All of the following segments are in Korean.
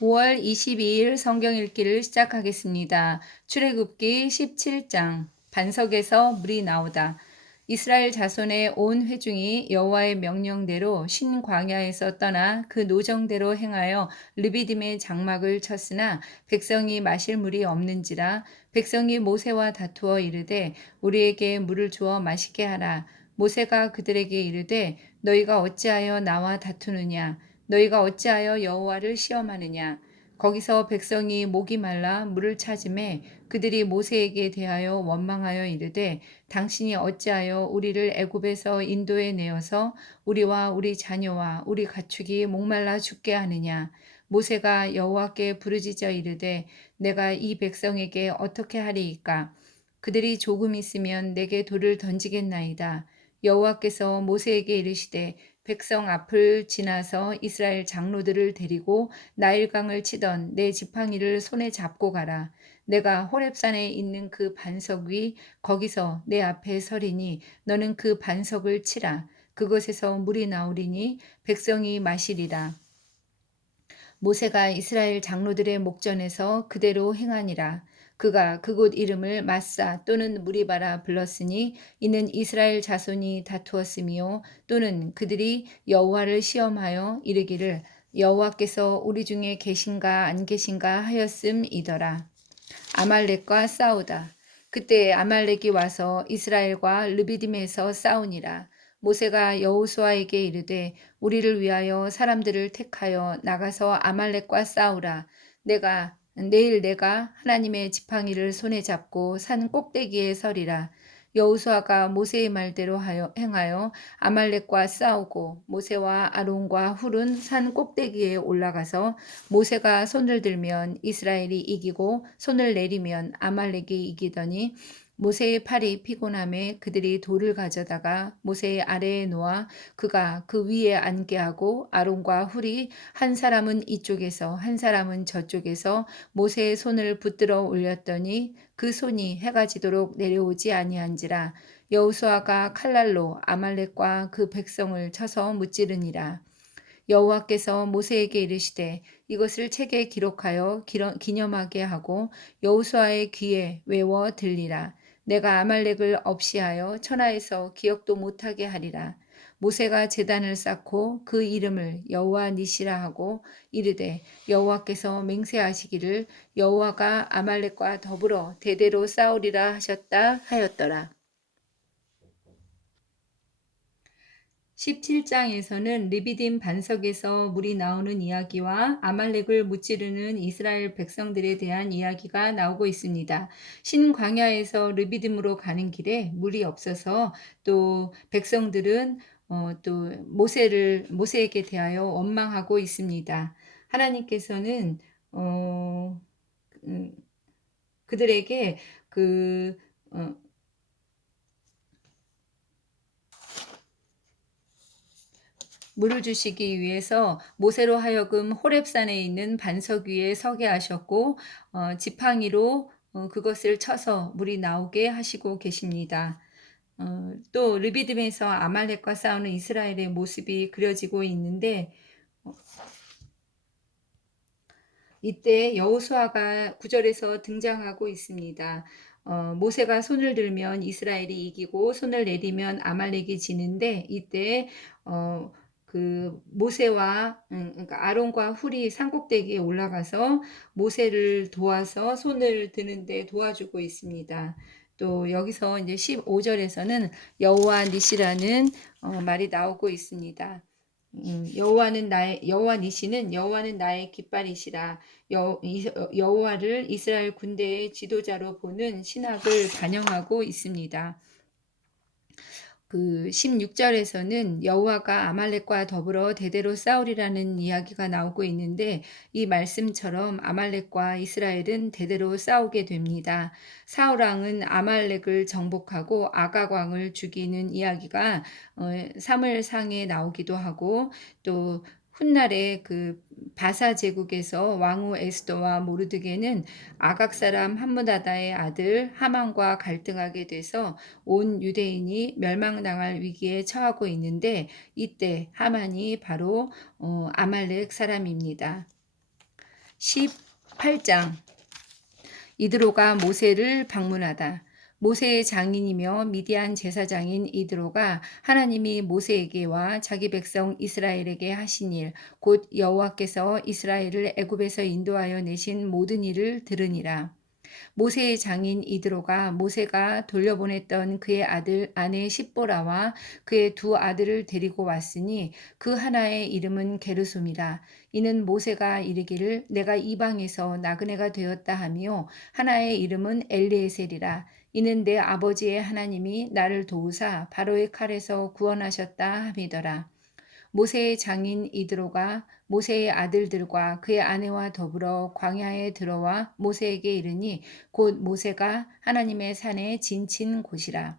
5월 22일 성경 읽기를 시작하겠습니다. 출애굽기 17장 반석에서 물이 나오다. 이스라엘 자손의 온 회중이 여호와의 명령대로 신광야에서 떠나 그 노정대로 행하여 르비딤의 장막을 쳤으나 백성이 마실 물이 없는지라. 백성이 모세와 다투어 이르되 우리에게 물을 주어 마시게 하라. 모세가 그들에게 이르되 너희가 어찌하여 나와 다투느냐. 너희가 어찌하여 여호와를 시험하느냐. 거기서 백성이 목이 말라 물을 찾음에 그들이 모세에게 대하여 원망하여 이르되 당신이 어찌하여 우리를 애굽에서 인도에 내어서 우리와 우리 자녀와 우리 가축이 목말라 죽게 하느냐. 모세가 여호와께 부르짖어 이르되 내가 이 백성에게 어떻게 하리이까. 그들이 조금 있으면 내게 돌을 던지겠나이다. 여호와께서 모세에게 이르시되 백성 앞을 지나서 이스라엘 장로들을 데리고 나일강을 치던 내 지팡이를 손에 잡고 가라. 내가 호렙산에 있는 그 반석 위 거기서 내 앞에 서리니 너는 그 반석을 치라. 그곳에서 물이 나오리니 백성이 마시리라. 모세가 이스라엘 장로들의 목전에서 그대로 행하니라. 그가 그곳 이름을 마사 또는 무리바라 불렀으니 이는 이스라엘 자손이 다투었으며 또는 그들이 여호와를 시험하여 이르기를 여호와께서 우리 중에 계신가 안 계신가 하였음이더라. 아말렉과 싸우다. 그때 아말렉이 와서 이스라엘과 르비딤에서 싸우니라. 모세가 여호수아에게 이르되 우리를 위하여 사람들을 택하여 나가서 아말렉과 싸우라. 내일 내가 하나님의 지팡이를 손에 잡고 산 꼭대기에 서리라. 여호수아가 모세의 말대로 행하여 아말렉과 싸우고 모세와 아론과 훌은 산 꼭대기에 올라가서 모세가 손을 들면 이스라엘이 이기고 손을 내리면 아말렉이 이기더니 모세의 팔이 피곤함에 그들이 돌을 가져다가 모세의 아래에 놓아 그가 그 위에 앉게 하고 아론과 훌이 한 사람은 이쪽에서 한 사람은 저쪽에서 모세의 손을 붙들어 올렸더니 그 손이 해가 지도록 내려오지 아니한지라. 여호수아가 칼날로 아말렉과 그 백성을 쳐서 무찌르니라. 여호와께서 모세에게 이르시되 이것을 책에 기록하여 기념하게 하고 여호수아의 귀에 외워 들리라. 내가 아말렉을 없이하여 천하에서 기억도 못하게 하리라. 모세가 제단을 쌓고 그 이름을 여호와 니시라 하고 이르되 여호와께서 맹세하시기를 여호와가 아말렉과 더불어 대대로 싸우리라 하셨다 하였더라. 17장에서는 르비딤 반석에서 물이 나오는 이야기와 아말렉을 무찌르는 이스라엘 백성들에 대한 이야기가 나오고 있습니다. 신광야에서 르비딤으로 가는 길에 물이 없어서 또 백성들은 또 모세에게 대하여 원망하고 있습니다. 하나님께서는 음, 그들에게 그 어, 물을 주시기 위해서 모세로 하여금 호렙산에 있는 반석 위에 서게 하셨고 지팡이로 그것을 쳐서 물이 나오게 하시고 계십니다. 또 르비딤에서 아말렉과 싸우는 이스라엘의 모습이 그려지고 있는데 이때 여호수아가 구절에서 등장하고 있습니다. 모세가 손을 들면 이스라엘이 이기고 손을 내리면 아말렉이 지는데 이때 그 모세와 그러니까 아론과 훌이 산꼭대기에 올라가서 모세를 도와서 손을 드는데 도와주고 있습니다. 또 여기서 이제 15절에서는 여호와 니시라는 말이 나오고 있습니다. 여호와 니시는 여호와는 나의 깃발이시라. 여호와를 이스라엘 군대의 지도자로 보는 신학을 반영하고 있습니다. 그 16절에서는 여호와가 아말렉과 더불어 대대로 싸우리라는 이야기가 나오고 있는데 이 말씀처럼 아말렉과 이스라엘은 대대로 싸우게 됩니다. 사울 왕은 아말렉을 정복하고 아각 왕을 죽이는 이야기가 사무엘상에 나오기도 하고 또 훗날에 그 바사 제국에서 왕후 에스더와 모르드게는 아각 사람 함므다다의 아들 하만과 갈등하게 돼서 온 유대인이 멸망당할 위기에 처하고 있는데 이때 하만이 바로 아말렉 사람입니다. 18장. 이드로가 모세를 방문하다. 모세의 장인이며 미디안 제사장인 이드로가 하나님이 모세에게와 자기 백성 이스라엘에게 하신 일, 곧 여호와께서 이스라엘을 애굽에서 인도하여 내신 모든 일을 들으니라. 모세의 장인 이드로가 모세가 돌려보냈던 그의 아내 십보라와 그의 두 아들을 데리고 왔으니 그 하나의 이름은 게르솜이라. 이는 모세가 이르기를 내가 이방에서 나그네가 되었다 하며 하나의 이름은 엘리에셀이라. 이는 내 아버지의 하나님이 나를 도우사 바로의 칼에서 구원하셨다 함이더라. 모세의 장인 이드로가 모세의 아들들과 그의 아내와 더불어 광야에 들어와 모세에게 이르니 곧 모세가 하나님의 산에 진친 곳이라.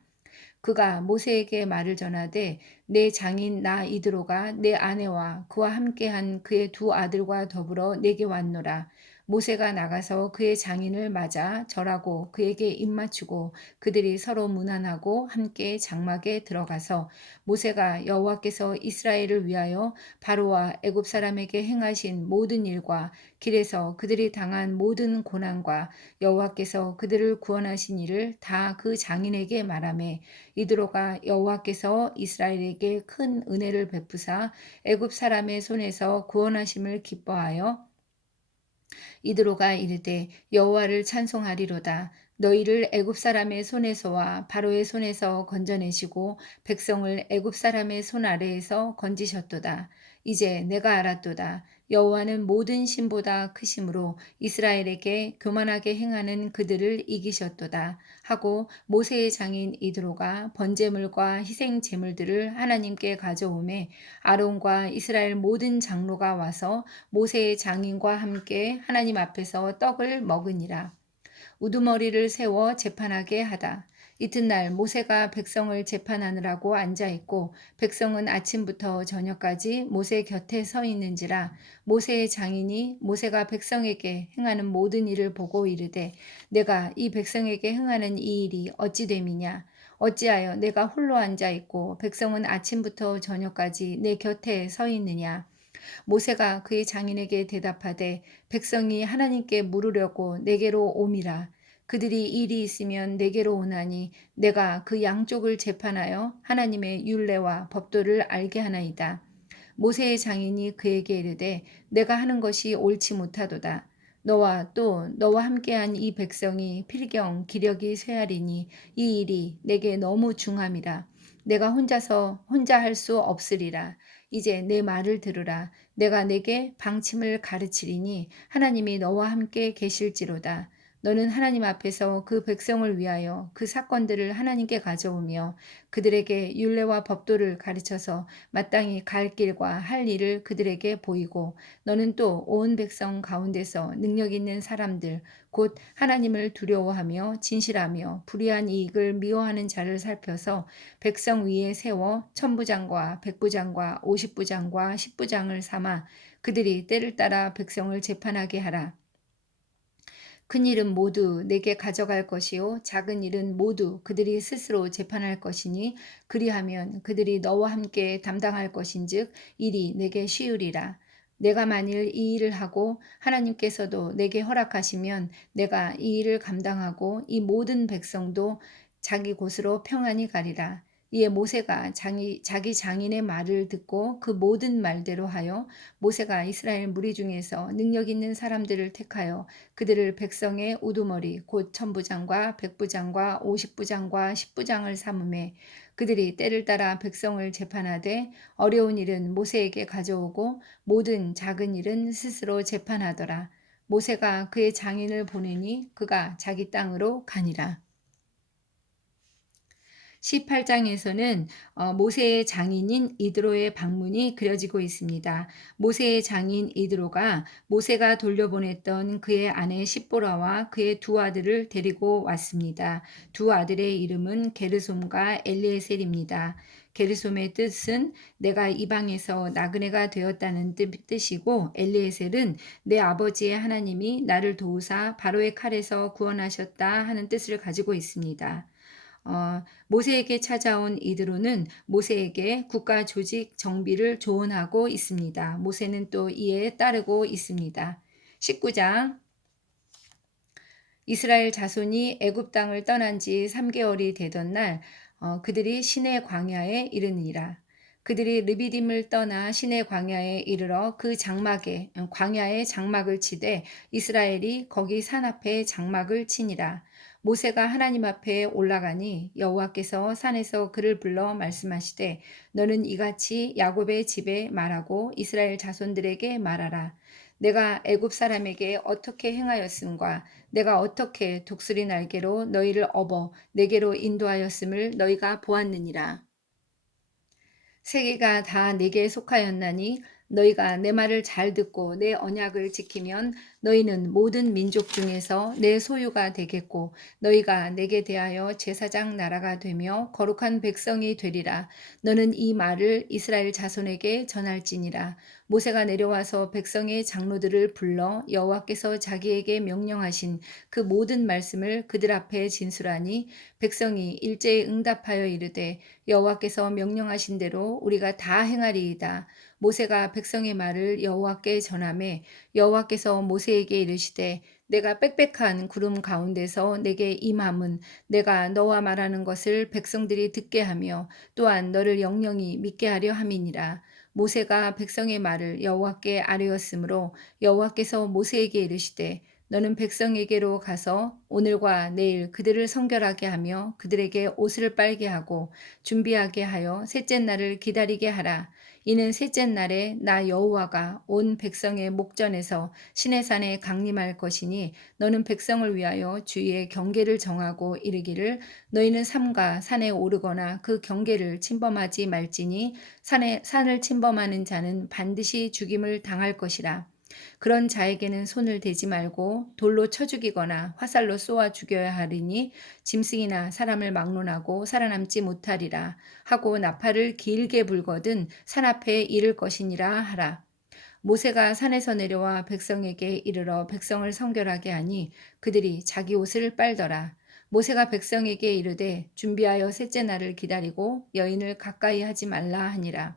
그가 모세에게 말을 전하되 내 장인 나 이드로가 내 아내와 그와 함께한 그의 두 아들과 더불어 내게 왔노라. 모세가 나가서 그의 장인을 맞아 절하고 그에게 입맞추고 그들이 서로 문안하고 함께 장막에 들어가서 모세가 여호와께서 이스라엘을 위하여 바로와 애굽 사람에게 행하신 모든 일과 길에서 그들이 당한 모든 고난과 여호와께서 그들을 구원하신 일을 다 그 장인에게 말하매 이드로가 여호와께서 이스라엘에게 큰 은혜를 베푸사 애굽 사람의 손에서 구원하심을 기뻐하여 이드로가 이르되 여호와를 찬송하리로다. 너희를 애굽 사람의 손에서와 바로의 손에서 건져내시고 백성을 애굽 사람의 손 아래에서 건지셨도다. 이제 내가 알았도다. 여호와는 모든 신보다 크심으로 이스라엘에게 교만하게 행하는 그들을 이기셨도다. 하고 모세의 장인 이드로가 번제물과 희생 제물들을 하나님께 가져오매 아론과 이스라엘 모든 장로가 와서 모세의 장인과 함께 하나님 앞에서 떡을 먹으니라. 우두머리를 세워 재판하게 하다. 이튿날 모세가 백성을 재판하느라고 앉아있고 백성은 아침부터 저녁까지 모세 곁에 서 있는지라. 모세의 장인이 모세가 백성에게 행하는 모든 일을 보고 이르되 내가 이 백성에게 행하는 이 일이 어찌 됨이냐. 어찌하여 내가 홀로 앉아있고 백성은 아침부터 저녁까지 내 곁에 서 있느냐. 모세가 그의 장인에게 대답하되 백성이 하나님께 물으려고 내게로 옴이라. 그들이 일이 있으면 내게로 오나니 내가 그 양쪽을 재판하여 하나님의 율례와 법도를 알게 하나이다. 모세의 장인이 그에게 이르되 내가 하는 것이 옳지 못하도다. 너와 또 너와 함께한 이 백성이 필경 기력이 쇠하리니 이 일이 내게 너무 중함이라. 내가 혼자 할 수 없으리라. 이제 내 말을 들으라. 내가 내게 방침을 가르치리니 하나님이 너와 함께 계실지로다. 너는 하나님 앞에서 그 백성을 위하여 그 사건들을 하나님께 가져오며 그들에게 율례와 법도를 가르쳐서 마땅히 갈 길과 할 일을 그들에게 보이고 너는 또 온 백성 가운데서 능력 있는 사람들 곧 하나님을 두려워하며 진실하며 불의한 이익을 미워하는 자를 살펴서 백성 위에 세워 천부장과 백부장과 오십부장과 십부장을 삼아 그들이 때를 따라 백성을 재판하게 하라. 큰 일은 모두 내게 가져갈 것이요 작은 일은 모두 그들이 스스로 재판할 것이니 그리하면 그들이 너와 함께 담당할 것인즉 일이 내게 쉬우리라. 내가 만일 이 일을 하고 하나님께서도 내게 허락하시면 내가 이 일을 감당하고 이 모든 백성도 자기 곳으로 평안히 가리라. 이에 모세가 자기 장인의 말을 듣고 그 모든 말대로 하여 모세가 이스라엘 무리 중에서 능력 있는 사람들을 택하여 그들을 백성의 우두머리 곧 천부장과 백부장과 오십부장과 십부장을 삼음해 그들이 때를 따라 백성을 재판하되 어려운 일은 모세에게 가져오고 모든 작은 일은 스스로 재판하더라. 모세가 그의 장인을 보내니 그가 자기 땅으로 가니라. 18장에서는 모세의 장인인 이드로의 방문이 그려지고 있습니다. 모세의 장인 이드로가 모세가 돌려보냈던 그의 아내 십보라와 그의 두 아들을 데리고 왔습니다. 두 아들의 이름은 게르솜과 엘리에셀입니다. 게르솜의 뜻은 내가 이방에서 나그네가 되었다는 뜻이고 엘리에셀은 내 아버지의 하나님이 나를 도우사 바로의 칼에서 구원하셨다 하는 뜻을 가지고 있습니다. 모세에게 찾아온 이드로는 모세에게 국가 조직 정비를 조언하고 있습니다. 모세는 또 이에 따르고 있습니다. 19장. 이스라엘 자손이 애굽 땅을 떠난 지 3개월이 되던 날 그들이 시내 광야에 이르니라. 그들이 르비딤을 떠나 시내 광야에 이르러 그 장막에 광야에 장막을 치되 이스라엘이 거기 산 앞에 장막을 치니라. 모세가 하나님 앞에 올라가니 여호와께서 산에서 그를 불러 말씀하시되 너는 이같이 야곱의 집에 말하고 이스라엘 자손들에게 말하라. 내가 애굽 사람에게 어떻게 행하였음과 내가 어떻게 독수리 날개로 너희를 업어 내게로 인도하였음을 너희가 보았느니라. 세계가 다 내게 속하였나니 너희가 내 말을 잘 듣고 내 언약을 지키면 너희는 모든 민족 중에서 내 소유가 되겠고 너희가 내게 대하여 제사장 나라가 되며 거룩한 백성이 되리라. 너는 이 말을 이스라엘 자손에게 전할지니라. 모세가 내려와서 백성의 장로들을 불러 여호와께서 자기에게 명령하신 그 모든 말씀을 그들 앞에 진술하니 백성이 일제히 응답하여 이르되 여호와께서 명령하신 대로 우리가 다 행하리이다. 모세가 백성의 말을 여호와께 전하매 여호와께서 모세에게 이르시되 내가 빽빽한 구름 가운데서 내게 임함은 내가 너와 말하는 것을 백성들이 듣게 하며 또한 너를 영영히 믿게 하려 함이니라. 모세가 백성의 말을 여호와께 아뢰었으므로 여호와께서 모세에게 이르시되 너는 백성에게로 가서 오늘과 내일 그들을 성결하게 하며 그들에게 옷을 빨게 하고 준비하게 하여 셋째 날을 기다리게 하라. 이는 셋째 날에 나 여호와가 온 백성의 목전에서 시내산에 강림할 것이니 너는 백성을 위하여 주위에 경계를 정하고 이르기를 너희는 삼가 산에 오르거나 그 경계를 침범하지 말지니 산을 침범하는 자는 반드시 죽임을 당할 것이라. 그런 자에게는 손을 대지 말고 돌로 쳐 죽이거나 화살로 쏘아 죽여야 하리니 짐승이나 사람을 막론하고 살아남지 못하리라 하고 나팔을 길게 불거든 산 앞에 이를 것이니라 하라. 모세가 산에서 내려와 백성에게 이르러 백성을 성결하게 하니 그들이 자기 옷을 빨더라. 모세가 백성에게 이르되 준비하여 셋째 날을 기다리고 여인을 가까이 하지 말라 하니라.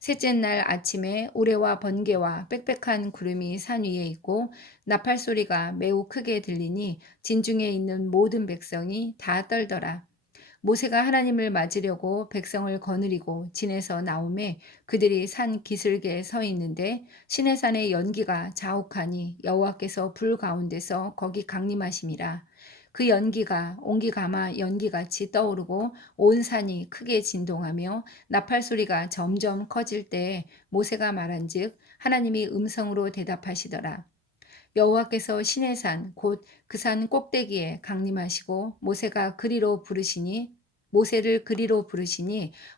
셋째 날 아침에 우레와 번개와 빽빽한 구름이 산 위에 있고 나팔 소리가 매우 크게 들리니 진중에 있는 모든 백성이 다 떨더라. 모세가 하나님을 맞으려고 백성을 거느리고 진에서 나오매 그들이 산 기슭에 서 있는데 시내산의 연기가 자욱하니 여호와께서 불 가운데서 거기 강림하심이라. 그 연기가 옹기가마 연기같이 떠오르고 온 산이 크게 진동하며 나팔 소리가 점점 커질 때에 모세가 말한즉 하나님이 음성으로 대답하시더라. 여호와께서 시내산 곧 그 산 꼭대기에 강림하시고 모세를 그리로 부르시니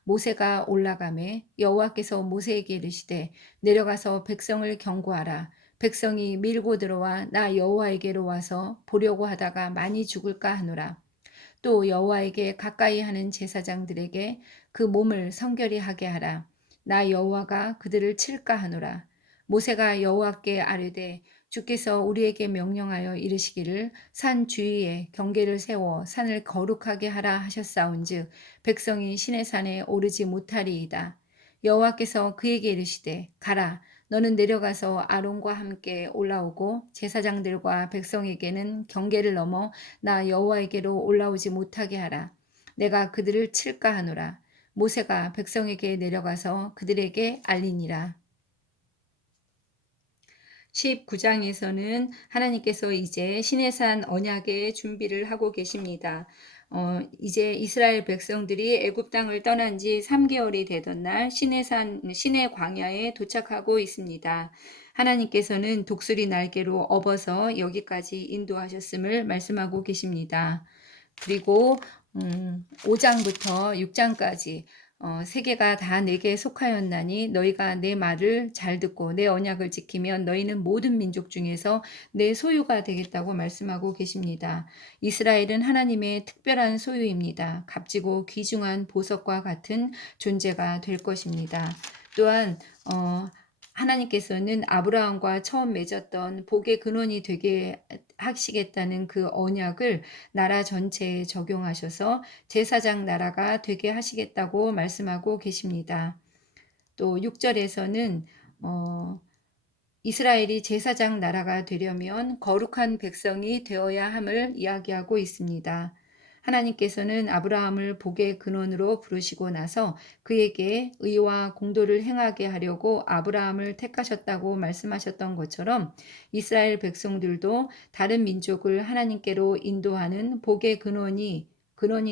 모세가 올라가매 여호와께서 모세에게 이르시되 내려가서 백성을 경고하라. 백성이 밀고 들어와 나 여호와에게로 와서 보려고 하다가 많이 죽을까 하노라. 또 여호와에게 가까이 하는 제사장들에게 그 몸을 성결히 하게 하라. 나 여호와가 그들을 칠까 하노라. 모세가 여호와께 아뢰되 주께서 우리에게 명령하여 이르시기를 산 주위에 경계를 세워 산을 거룩하게 하라 하셨사온즉 백성이 시내산에 오르지 못하리이다. 여호와께서 그에게 이르시되 가라. 너는 내려가서 아론과 함께 올라오고 제사장들과 백성에게는 경계를 넘어 나 여호와에게로 올라오지 못하게 하라. 내가 그들을 칠까 하노라. 모세가 백성에게 내려가서 그들에게 알리니라. 19장에서는 하나님께서 이제 시내산 언약의 준비를 하고 계십니다. 이제 이스라엘 백성들이 애굽 땅을 떠난 지 3개월이 되던 날 시내 광야에 도착하고 있습니다. 하나님께서는 독수리 날개로 업어서 여기까지 인도하셨음을 말씀하고 계십니다. 그리고 5장부터 6장까지 세계가 다 내게 속하였나니 너희가 내 말을 잘 듣고 내 언약을 지키면 너희는 모든 민족 중에서 내 소유가 되겠다고 말씀하고 계십니다. 이스라엘은 하나님의 특별한 소유입니다. 값지고 귀중한 보석과 같은 존재가 될 것입니다. 또한 하나님께서는 아브라함과 처음 맺었던 복의 근원이 되게 하시겠다는 그 언약을 나라 전체에 적용하셔서 제사장 나라가 되게 하시겠다고 말씀하고 계십니다. 또 6절에서는 이스라엘이 제사장 나라가 되려면 거룩한 백성이 되어야 함을 이야기하고 있습니다. 하나님께서는 아브라함을 복의 근원으로 부르시고 나서 그에게 의와 공도를 행하게 하려고 아브라함을 택하셨다고 말씀하셨던 것처럼 이스라엘 백성들도 다른 민족을 하나님께로 인도하는 복의 근원이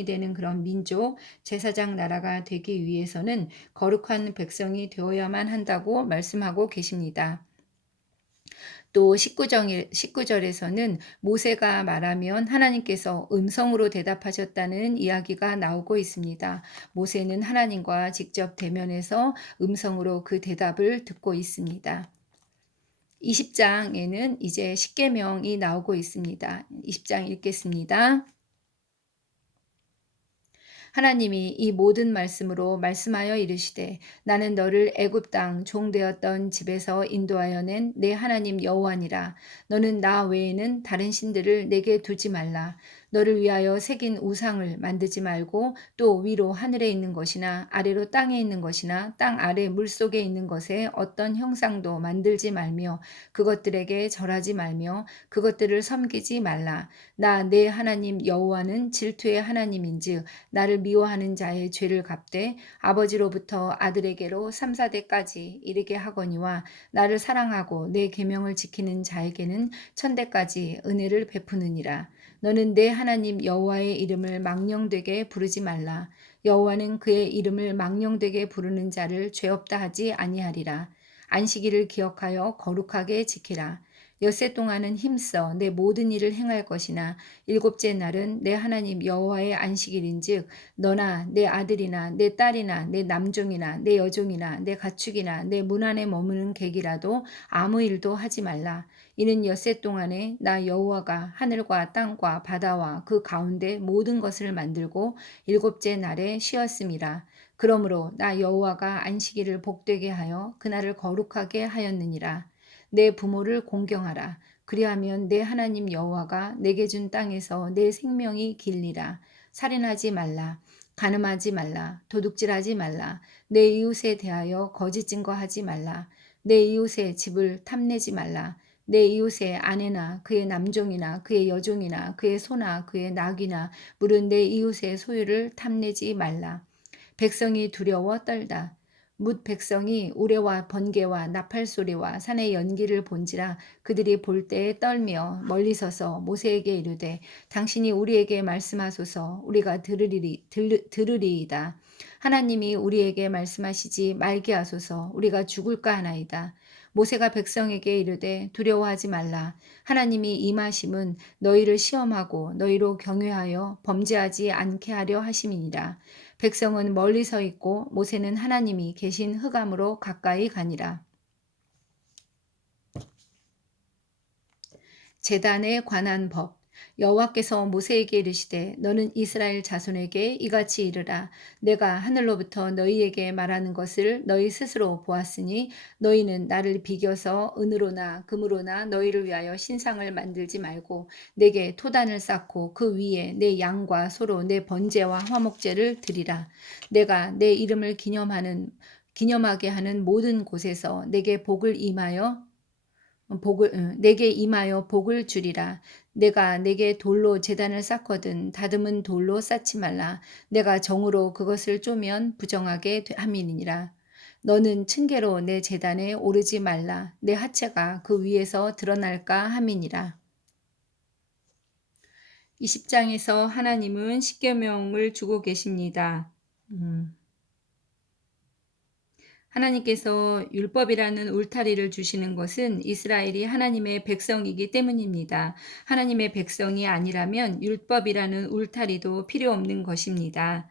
되는 그런 민족, 제사장 나라가 되기 위해서는 거룩한 백성이 되어야만 한다고 말씀하고 계십니다. 또 19절에서는 모세가 말하면 하나님께서 음성으로 대답하셨다는 이야기가 나오고 있습니다. 모세는 하나님과 직접 대면해서 음성으로 그 대답을 듣고 있습니다. 20장에는 이제 십계명이 나오고 있습니다. 20장 읽겠습니다. 하나님이 이 모든 말씀으로 말씀하여 이르시되 나는 너를 애굽 땅 종되었던 집에서 인도하여 낸 내 하나님 여호와니라. 너는 나 외에는 다른 신들을 내게 두지 말라. 너를 위하여 새긴 우상을 만들지 말고 또 위로 하늘에 있는 것이나 아래로 땅에 있는 것이나 땅 아래 물속에 있는 것에 어떤 형상도 만들지 말며 그것들에게 절하지 말며 그것들을 섬기지 말라. 나 내 하나님 여호와는 질투의 하나님인즉 나를 미워하는 자의 죄를 갚되 아버지로부터 아들에게로 3, 4대까지 이르게 하거니와 나를 사랑하고 내 계명을 지키는 자에게는 천대까지 은혜를 베푸느니라. 너는 내 하나님 여호와의 이름을 망령되게 부르지 말라. 여호와는 그의 이름을 망령되게 부르는 자를 죄 없다 하지 아니하리라. 안식일을 기억하여 거룩하게 지키라. 엿새 동안은 힘써 내 모든 일을 행할 것이나 일곱째 날은 내 하나님 여호와의 안식일인즉 너나 내 아들이나 내 딸이나 내 남종이나 내 여종이나 내 가축이나 내 문 안에 머무는 객이라도 아무 일도 하지 말라. 이는 엿새 동안에 나 여호와가 하늘과 땅과 바다와 그 가운데 모든 것을 만들고 일곱째 날에 쉬었음이라. 그러므로 나 여호와가 안식일을 복되게 하여 그날을 거룩하게 하였느니라. 내 부모를 공경하라. 그리하면 내 하나님 여호와가 내게 준 땅에서 내 생명이 길리라. 살인하지 말라. 간음하지 말라. 도둑질하지 말라. 내 이웃에 대하여 거짓 증거하지 말라. 내 이웃의 집을 탐내지 말라. 내 이웃의 아내나 그의 남종이나 그의 여종이나 그의 소나 그의 낙이나 물은 내 이웃의 소유를 탐내지 말라. 백성이 두려워 떨다. 뭇 백성이 우레와 번개와 나팔 소리와 산의 연기를 본지라 그들이 볼 때에 떨며 멀리 서서 모세에게 이르되 당신이 우리에게 말씀하소서 우리가 들으리이다. 하나님이 우리에게 말씀하시지 말게 하소서 우리가 죽을까 하나이다. 모세가 백성에게 이르되 두려워하지 말라. 하나님이 임하심은 너희를 시험하고 너희로 경외하여 범죄하지 않게 하려 하심이니라. 백성은 멀리 서 있고 모세는 하나님이 계신 흑암으로 가까이 가니라. 제단에 관한 법. 여호와께서 모세에게 이르시되 너는 이스라엘 자손에게 이같이 이르라. 내가 하늘로부터 너희에게 말하는 것을 너희 스스로 보았으니 너희는 나를 비겨서 은으로나 금으로나 너희를 위하여 신상을 만들지 말고 내게 토단을 쌓고 그 위에 내 양과 소로 내 번제와 화목제를 드리라. 내가 내 이름을 기념하게 하는 모든 곳에서 내게 내게 임하여 복을 주리라. 내가 내게 돌로 제단을 쌓거든 다듬은 돌로 쌓지 말라. 내가 정으로 그것을 쪼면 부정하게 함이니라. 너는 층계로 내 제단에 오르지 말라. 내 하체가 그 위에서 드러날까 함이니라. 20장에서 하나님은 십계명을 주고 계십니다. 하나님께서 율법이라는 울타리를 주시는 것은 이스라엘이 하나님의 백성이기 때문입니다. 하나님의 백성이 아니라면 율법이라는 울타리도 필요 없는 것입니다.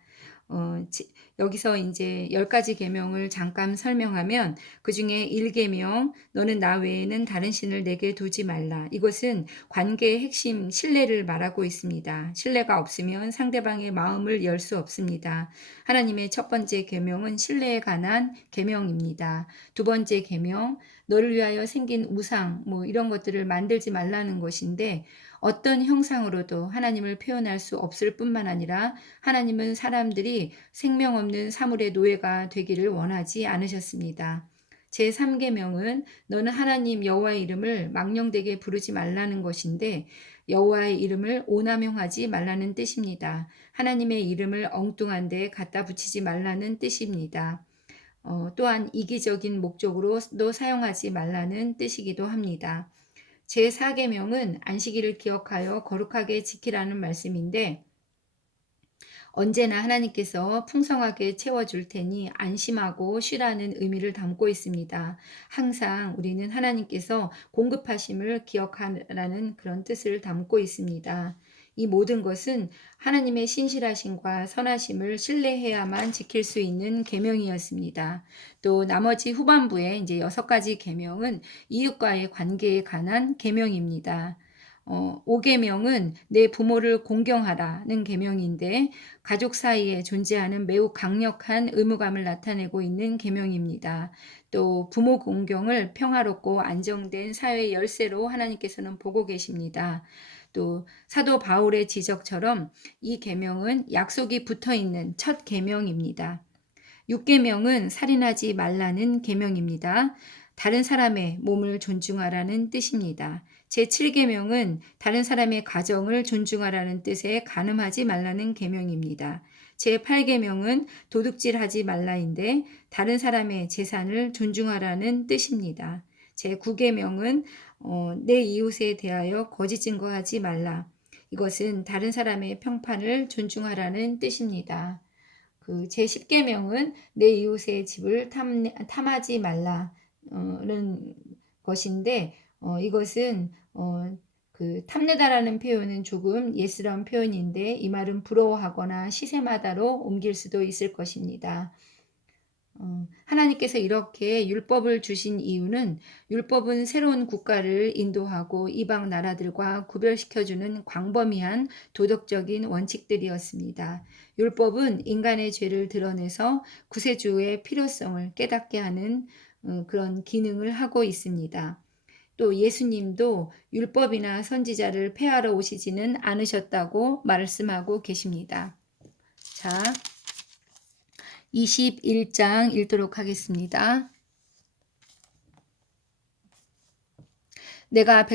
여기서 이제 10가지 계명을 잠깐 설명하면 그중에 1계명 너는 나 외에는 다른 신을 내게 두지 말라. 이것은 관계의 핵심 신뢰를 말하고 있습니다. 신뢰가 없으면 상대방의 마음을 열 수 없습니다. 하나님의 첫 번째 계명은 신뢰에 관한 계명입니다. 두 번째 계명 너를 위하여 생긴 우상 이런 것들을 만들지 말라는 것인데 어떤 형상으로도 하나님을 표현할 수 없을 뿐만 아니라 하나님은 사람들이 생명 없는 사물의 노예가 되기를 원하지 않으셨습니다. 제3계명은 너는 하나님 여호와의 이름을 망령되게 부르지 말라는 것인데 여호와의 이름을 오남용하지 말라는 뜻입니다. 하나님의 이름을 엉뚱한 데 갖다 붙이지 말라는 뜻입니다. 또한 이기적인 목적으로도 사용하지 말라는 뜻이기도 합니다. 제4계명은 안식일을 기억하여 거룩하게 지키라는 말씀인데 언제나 하나님께서 풍성하게 채워줄 테니 안심하고 쉬라는 의미를 담고 있습니다. 항상 우리는 하나님께서 공급하심을 기억하라는 그런 뜻을 담고 있습니다. 이 모든 것은 하나님의 신실하심과 선하심을 신뢰해야만 지킬 수 있는 계명이었습니다. 또 나머지 후반부에 이제 6가지 계명은 이웃과의 관계에 관한 계명입니다. 5계명은 내 부모를 공경하라는 계명인데 가족 사이에 존재하는 매우 강력한 의무감을 나타내고 있는 계명입니다. 또 부모 공경을 평화롭고 안정된 사회의 열쇠로 하나님께서는 보고 계십니다. 또 사도 바울의 지적처럼 이 계명은 약속이 붙어 있는 첫 계명입니다. 6계명은 살인하지 말라는 계명입니다. 다른 사람의 몸을 존중하라는 뜻입니다. 제7계명은 다른 사람의 가정을 존중하라는 뜻에 간음하지 말라는 계명입니다. 제8계명은 도둑질하지 말라인데 다른 사람의 재산을 존중하라는 뜻입니다. 제9계명은 내 이웃에 대하여 거짓 증거하지 말라. 이것은 다른 사람의 평판을 존중하라는 뜻입니다. 그 제10계명은 내 이웃의 집을 탐하지 말라는 것인데 이것은 그 탐내다라는 표현은 조금 예스러운 표현인데 이 말은 부러워하거나 시세마다로 옮길 수도 있을 것입니다. 하나님께서 이렇게 율법을 주신 이유는 율법은 새로운 국가를 인도하고 이방 나라들과 구별시켜주는 광범위한 도덕적인 원칙들이었습니다. 율법은 인간의 죄를 드러내서 구세주의 필요성을 깨닫게 하는 그런 기능을 하고 있습니다. 또 예수님도 율법이나 선지자를 폐하러 오시지는 않으셨다고 말씀하고 계십니다. 자, 21장 읽도록 하겠습니다. 내가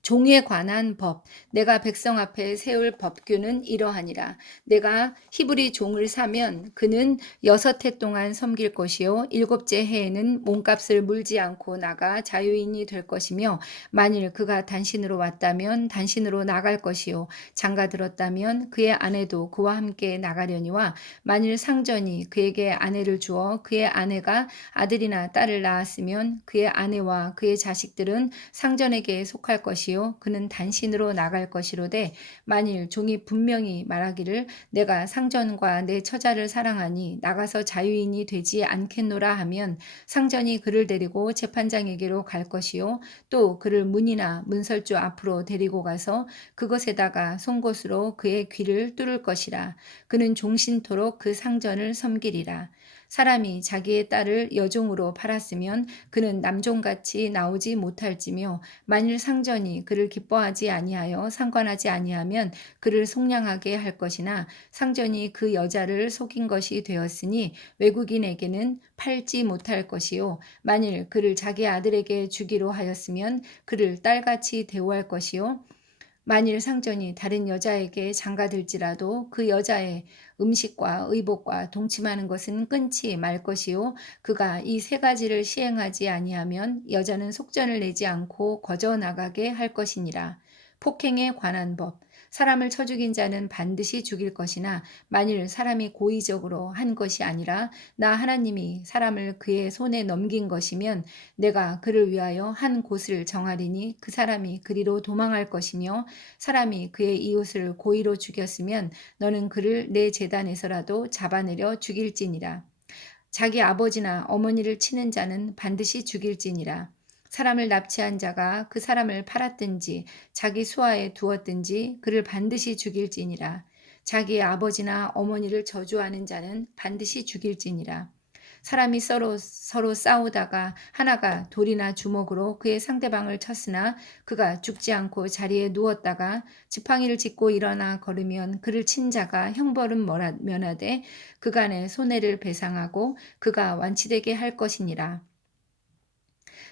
종에 관한 법, 내가 백성 앞에 세울 법규는 이러하니라. 내가 히브리 종을 사면 그는 6해 동안 섬길 것이요 7째 해에는 몸값을 물지 않고 나가 자유인이 될 것이며 만일 그가 단신으로 왔다면 단신으로 나갈 것이요 장가 들었다면 그의 아내도 그와 함께 나가려니와 만일 상전이 그에게 아내를 주어 그의 아내가 아들이나 딸을 낳았으면 그의 아내와 그의 자식들은 상전에게 속할 것이요 그는 단신으로 나갈 것이로되 만일 종이 분명히 말하기를 내가 상전과 내 처자를 사랑하니 나가서 자유인이 되지 않겠노라 하면 상전이 그를 데리고 재판장에게로 갈 것이요 또 그를 문이나 문설주 앞으로 데리고 가서 그것에다가 송곳으로 그의 귀를 뚫을 것이라. 그는 종신토록 그 상전을 섬기리라. 사람이 자기의 딸을 여종으로 팔았으면 그는 남종같이 나오지 못할지며 만일 상전이 그를 기뻐하지 아니하여 상관하지 아니하면 그를 속량하게 할 것이나 상전이 그 여자를 속인 것이 되었으니 외국인에게는 팔지 못할 것이요 만일 그를 자기 아들에게 주기로 하였으면 그를 딸같이 대우할 것이요 만일 상전이 다른 여자에게 장가들지라도 그 여자의 음식과 의복과 동침하는 것은 끊지 말 것이요 그가 이 3가지를 시행하지 아니하면 여자는 속전을 내지 않고 거저 나가게 할 것이니라. 폭행에 관한 법 사람을 쳐 죽인 자는 반드시 죽일 것이나 만일 사람이 고의적으로 한 것이 아니라 나 하나님이 사람을 그의 손에 넘긴 것이면 내가 그를 위하여 한 곳을 정하리니 그 사람이 그리로 도망할 것이며 사람이 그의 이웃을 고의로 죽였으면 너는 그를 내 제단에서라도 잡아내려 죽일지니라. 자기 아버지나 어머니를 치는 자는 반드시 죽일지니라. 사람을 납치한 자가 그 사람을 팔았든지 자기 수하에 두었든지 그를 반드시 죽일지니라. 자기의 아버지나 어머니를 저주하는 자는 반드시 죽일지니라. 사람이 서로 싸우다가 하나가 돌이나 주먹으로 그의 상대방을 쳤으나 그가 죽지 않고 자리에 누웠다가 지팡이를 짚고 일어나 걸으면 그를 친 자가 형벌은 면하되 그간의 손해를 배상하고 그가 완치되게 할 것이니라.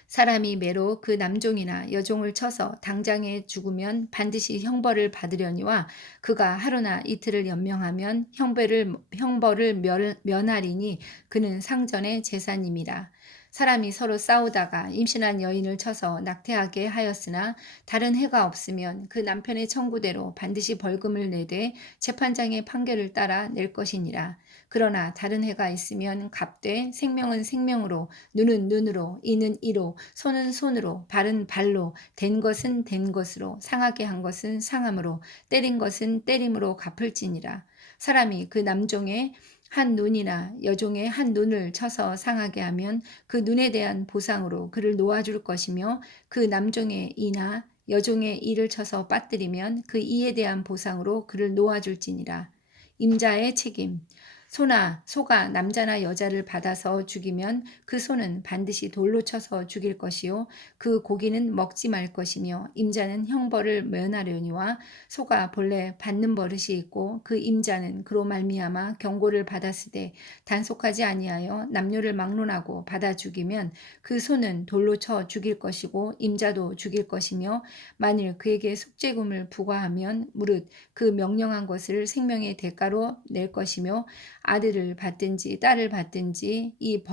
사람이 매로 그 남종이나 여종을 쳐서 당장에 죽으면 반드시 형벌을 받으려니와 그가 하루나 이틀을 연명하면 형벌을 면하리니 그는 상전의 재산임이라. 사람이 서로 싸우다가 임신한 여인을 쳐서 낙태하게 하였으나 다른 해가 없으면 그 남편의 청구대로 반드시 벌금을 내되 재판장의 판결을 따라 낼 것이니라. 그러나 다른 해가 있으면 값되 생명은 생명으로, 눈은 눈으로, 이는 이로, 손은 손으로, 발은 발로, 된 것은 된 것으로, 상하게 한 것은 상함으로, 때린 것은 때림으로 갚을지니라. 사람이 그 남종의 한 눈이나 여종의 한 눈을 쳐서 상하게 하면 그 눈에 대한 보상으로 그를 놓아줄 것이며, 그 남종의 이나 여종의 이를 쳐서 빠뜨리면 그 이에 대한 보상으로 그를 놓아줄지니라. 임자의 책임. 소가 남자나 여자를 받아서 죽이면 그 소는 반드시 돌로 쳐서 죽일 것이요 그 고기는 먹지 말 것이며 임자는 형벌을 면하려니와 소가 본래 받는 버릇이 있고 그 임자는 그로 말미암아 경고를 받았으되 단속하지 아니하여 남녀를 막론하고 받아 죽이면 그 소는 돌로 쳐 죽일 것이고 임자도 죽일 것이며 만일 그에게 속죄금을 부과하면 무릇 그 명령한 것을 생명의 대가로 낼 것이며 아들을 받든지 딸을 받든지 이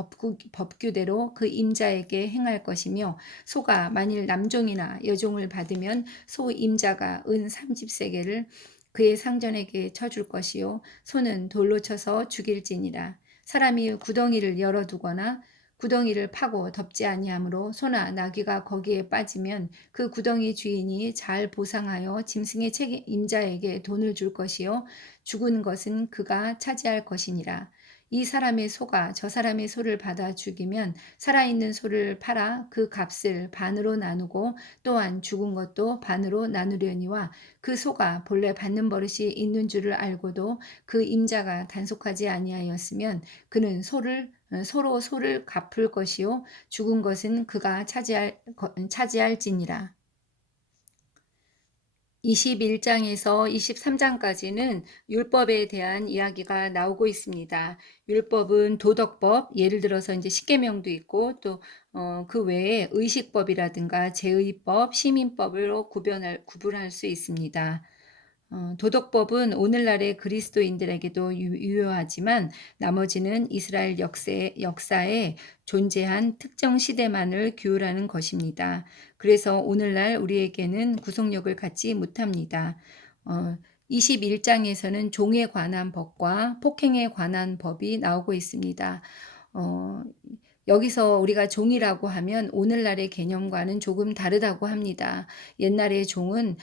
법규대로 그 임자에게 행할 것이며 소가 만일 남종이나 여종을 받으면 소 임자가 은 30세겔을 그의 상전에게 쳐줄 것이요 소는 돌로 쳐서 죽일지니라. 사람이 구덩이를 열어두거나 구덩이를 파고 덮지 아니하므로 소나 나귀가 거기에 빠지면 그 구덩이 주인이 잘 보상하여 짐승의 책임자에게 돈을 줄 것이요 죽은 것은 그가 차지할 것이니라. 이 사람의 소가 저 사람의 소를 받아 죽이면 살아있는 소를 팔아 그 값을 반으로 나누고 또한 죽은 것도 반으로 나누려니와 그 소가 본래 받는 버릇이 있는 줄을 알고도 그 임자가 단속하지 아니하였으면 그는 서로 소를 갚을 것이요 죽은 것은 그가 차지할지니라. 21장에서 23장까지는 율법에 대한 이야기가 나오고 있습니다. 율법은 도덕법, 예를 들어서 이제 십계명도 있고 또 그 외에 의식법이라든가 제의법, 시민법으로 구분할 수 있습니다. 도덕법은 오늘날의 그리스도인들에게도 유효하지만 나머지는 이스라엘 역사에 존재한 특정 시대만을 규율하는 것입니다. 그래서 오늘날 우리에게는 구속력을 갖지 못합니다. 21장에서는 종에 관한 법과 폭행에 관한 법이 나오고 있습니다. 여기서 우리가 종이라고 하면 오늘날의 개념과는 조금 다르다고 합니다. 옛날의 종은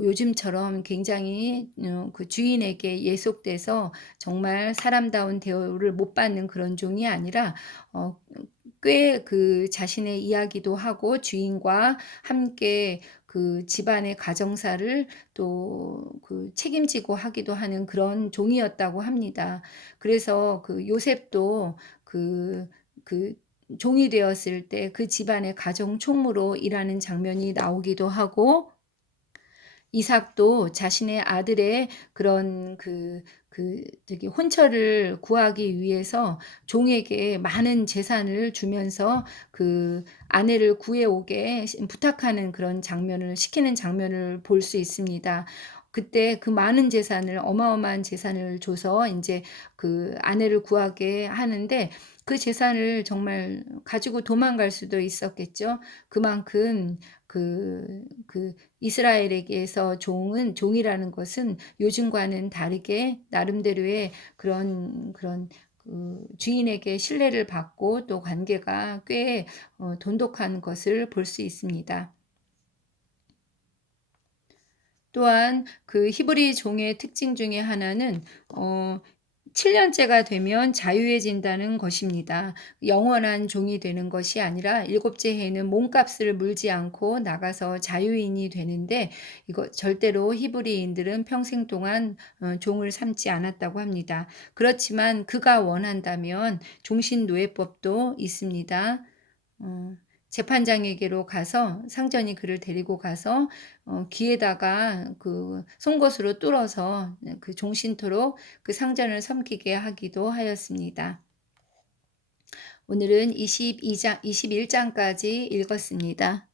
요즘처럼 굉장히 그 주인에게 예속돼서 정말 사람다운 대우를 못 받는 그런 종이 아니라 꽤 그 자신의 이야기도 하고 주인과 함께 그 집안의 가정사를 또 그 책임지고 하기도 하는 그런 종이었다고 합니다. 그래서 그 요셉도 그 종이 되었을 때 그 집안의 가정 총무로 일하는 장면이 나오기도 하고 이삭도 자신의 아들의 그런 저기 혼처를 구하기 위해서 종에게 많은 재산을 주면서 그 아내를 구해오게 부탁하는 그런 장면을 시키는 장면을 볼 수 있습니다. 그때 그 많은 재산을 어마어마한 재산을 줘서 인제 그 아내를 구하게 하는데 그 재산을 정말 가지고 도망갈 수도 있었겠죠. 그만큼 그 이스라엘에게서 종이라는 것은 요즘과는 다르게 나름대로의 그런 그 주인에게 신뢰를 받고 또 관계가 꽤 돈독한 것을 볼 수 있습니다. 또한 그 히브리 종의 특징 중에 하나는 7년째가 되면 자유해진다는 것입니다. 영원한 종이 되는 것이 아니라 일곱째 해에는 몸값을 물지 않고 나가서 자유인이 되는데 이거 절대로 히브리인들은 평생 동안 종을 삼지 않았다고 합니다. 그렇지만 그가 원한다면 종신노예법도 있습니다. 어 재판장에게로 가서 상전이 그를 데리고 가서 귀에다가 그 송곳으로 뚫어서 그 종신토록 그 상전을 섬기게 하기도 하였습니다. 오늘은 21장까지 읽었습니다.